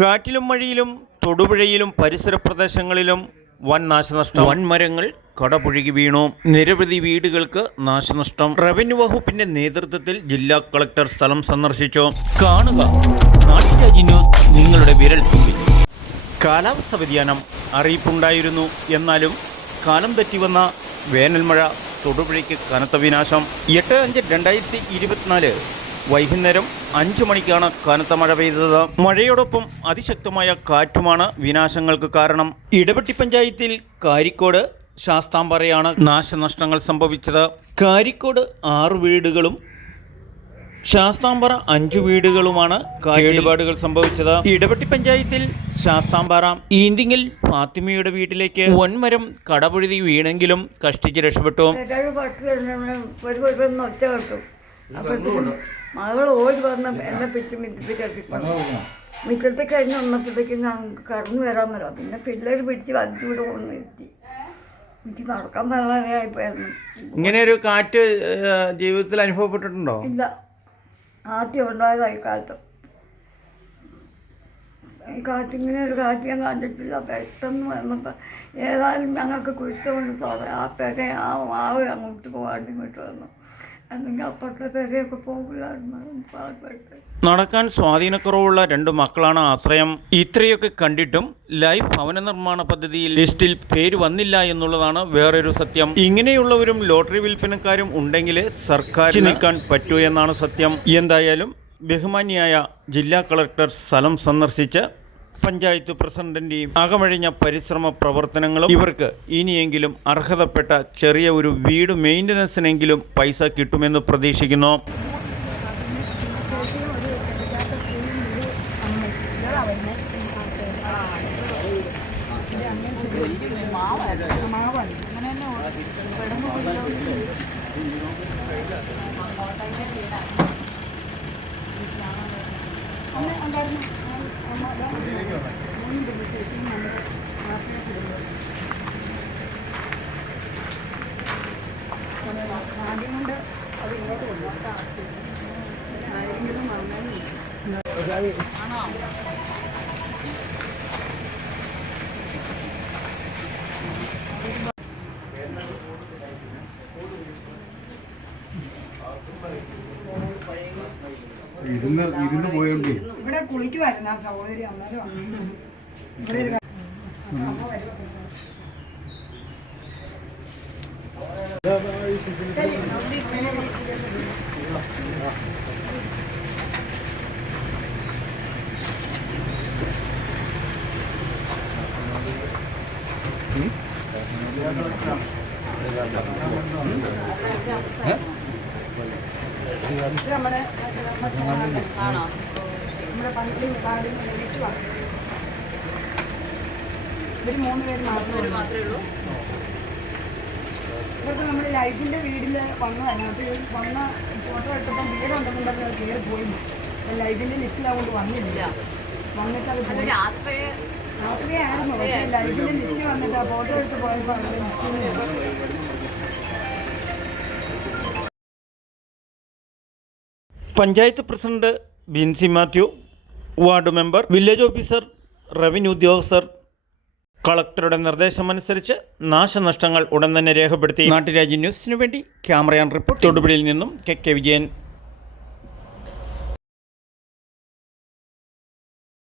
കാറ്റിലും മഴയിലും തൊടുപുഴയിലും പരിസര പ്രദേശങ്ങളിലും വൻ നാശനഷ്ടം. വൻമരങ്ങൾ കടപുഴകി വീണു. നിരവധി വീടുകൾക്ക് നാശനഷ്ടം. റവന്യൂ വകുപ്പിന്റെ നേതൃത്വത്തിൽ ജില്ലാ കളക്ടർ സ്ഥലം സന്ദർശിച്ചു. കാണുക നാട്ടുരാജ്യ ന്യൂസ് നിങ്ങളുടെ വിരൽത്തുമ്പിൽ. കാലാവസ്ഥ വ്യതിയാനം അറിയിപ്പുണ്ടായിരുന്നു. എന്നാലും കാലം തെറ്റിവന്ന വേനൽമഴ തൊടുപുഴയ്ക്ക് കനത്ത വിനാശം. 8/5/2024 വൈകുന്നേരം 5 മണിക്കാണ് കനത്ത മഴ പെയ്തത്. മഴയോടൊപ്പം അതിശക്തമായ കാറ്റുമാണ് വിനാശങ്ങൾക്ക് കാരണം. ഇടവെട്ടി പഞ്ചായത്തിൽ കാരിക്കോട് ശാസ്താംപാറയാണ് നാശനഷ്ടങ്ങൾ സംഭവിച്ചത്. കാരിക്കോട് 6 വീടുകളും ശാസ്താംപാറ 5 വീടുകളുമാണ് കേടുപാടുകൾ സംഭവിച്ചത്. ഇടവെട്ടി പഞ്ചായത്തിൽ ശാസ്താംപാറ ഈന്തിങ്ങൽ ഫാത്തിമയുടെ വീട്ടിലേക്ക് വൻമരം കടപുഴകി വീണെങ്കിലും കഷ്ടിച്ച് രക്ഷപ്പെട്ടു. മകൾ ഓടി വന്ന് എന്നെ പിടിച്ച് മിറ്റത്തിൽ കഴിഞ്ഞ് വന്നപ്പോഴത്തേക്കും ഞങ്ങൾക്ക് കടന്നു വരാൻ പറ്റാം. പിന്നെ പിള്ളേർ പിടിച്ച് വഞ്ചൂടെ കൊണ്ടു എത്തി. എനിക്ക് നടക്കാൻ പറയായിപ്പോയിരുന്നു. ഇങ്ങനെ ഒരു കാറ്റ് ജീവിതത്തിൽ അനുഭവപ്പെട്ടിട്ടുണ്ടോ? ഇല്ല, ആദ്യം ഉണ്ടായതായി കാലത്ത്. ഈ കാറ്റിങ്ങനെ ഒരു കാറ്റ് ഞാൻ കണ്ടിട്ടില്ല. പെട്ടെന്ന് വന്നപ്പോൾ ഏതായാലും ഞങ്ങൾക്ക് കുരുത്തമുണ്ട് തോന്നി. ആ പെര ആ മാവ് അങ്ങോട്ട് പോകാണ്ട് ഇങ്ങോട്ട് വന്നു. അല്ലെങ്കിൽ അപ്പുറത്തെ പെരയൊക്കെ പോകില്ലായിരുന്നു. നടക്കാൻ സ്വാധീനക്കുറവുള്ള 2 മക്കളാണ് ആശ്രയം. ഇത്രയൊക്കെ കണ്ടിട്ടും ലൈഫ് ഭവന നിർമ്മാണ പദ്ധതിയിൽ ലിസ്റ്റിൽ പേര് വന്നില്ല എന്നുള്ളതാണ് വേറൊരു സത്യം. ഇങ്ങനെയുള്ളവരും ലോട്ടറി വിൽപ്പനക്കാരും ഉണ്ടെങ്കിൽ സർക്കാർ നിൽക്കാൻ പറ്റൂ എന്നാണ് സത്യം. എന്തായാലും ബഹുമാന്യായ ജില്ലാ കളക്ടർ സ്ഥലം സന്ദർശിച്ച് പഞ്ചായത്ത് പ്രസിഡന്റിന്റെയും അകമഴിഞ്ഞ പരിശ്രമ പ്രവർത്തനങ്ങളും ഇവർക്ക് ഇനിയെങ്കിലും അർഹതപ്പെട്ട ചെറിയ ഒരു വീട് മെയിൻ്റനൻസിനെങ്കിലും പൈസ കിട്ടുമെന്ന് പ്രതീക്ഷിക്കുന്നു. ആദ്യം കൊണ്ട് അത് ഇങ്ങോട്ട് കൊണ്ടുപോകാം. ആരെങ്കിലും ആണോ? ഇരുന്ന് പോയെങ്കിൽ ഇവിടെ കുളിക്കുമായിരുന്നു ആ സഹോദരി. അന്നേരം ഇവിടെ നമ്മുടെ പന്ത്രണ്ട് കാർഡിന് ഇവർ 3 പേര് മാത്രമേ ഉള്ളൂ. ഇതൊക്കെ നമ്മുടെ ലൈഫിൻ്റെ വീട്ടിൽ വന്നതന്നെ. അപ്പോൾ ഈ വന്ന ഫോട്ടോ എടുത്തപ്പം വീടുണ്ടെന്നുണ്ടെങ്കിൽ അത് കയറി പോയി. ലൈഫിൻ്റെ ലിസ്റ്റിലാകൊണ്ട് വന്നില്ല. വന്നിട്ട് അത് ആശ്രയമായിരുന്നു. പക്ഷേ ലൈഫിൻ്റെ ലിസ്റ്റ് വന്നിട്ട് ആ ഫോട്ടോ എടുത്ത് പോയപ്പോൾ അതിൻ്റെ ലിസ്റ്റിൽ panchayat president Binsi Mathew, ward member, village officer, revenue ഉദ്യോഗസ്ഥർ കളക്ടറുടെ നിർദ്ദേശമനുസരിച്ച് നാശനഷ്ടങ്ങൾ ഉടൻ തന്നെ രേഖപ്പെടുത്തി. നാട്ടുരാജ്യ ന്യൂസിനു വേണ്ടി ക്യാമറയാൻ റിപ്പോർട്ട് തൊടുപുഴയിൽ നിന്നും കെ വിജയൻ.